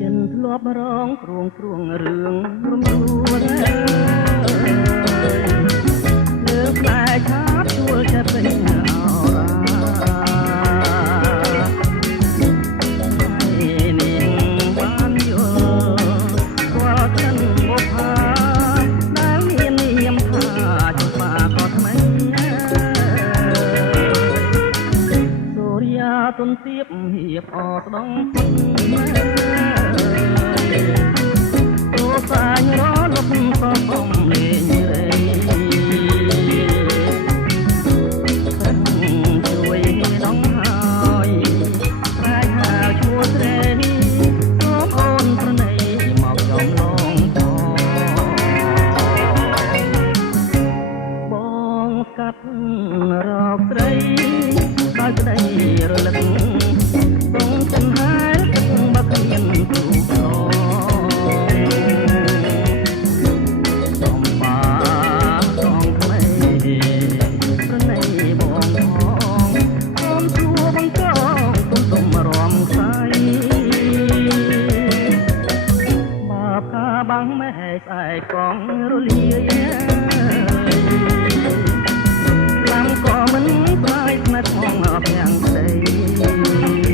ចិនធ្លាប់រងគ្រោងគ្រោងរឿងរំដួលលើផ្លែឆាបជួលចិត្តពេញអរាបានយល់គាត់ចិនបុផាដែលមាននាមថាចំបាក៏ថ្មីសូរិយាទុនទៀបហៀបអស្ដងទោសាញរលត់សបំលេងរេជួយដងហើយតែហៅឈ្មោះត្រេសូមអូនប្រណីមកចំឡងបងកាត់រកស្រីដោយក្តីរលឹកបងចំហាយបើគ្មានទូក្រសំបាសំថ្មីប្រណីបងផងអូនជួបងកងទុំរំសាយបាបខាបាំងមេស្អែកកងរលាយខ្លាំងក៏មិនស្ដាយស្នេហ៍ផងអបយ៉ាងស្ដី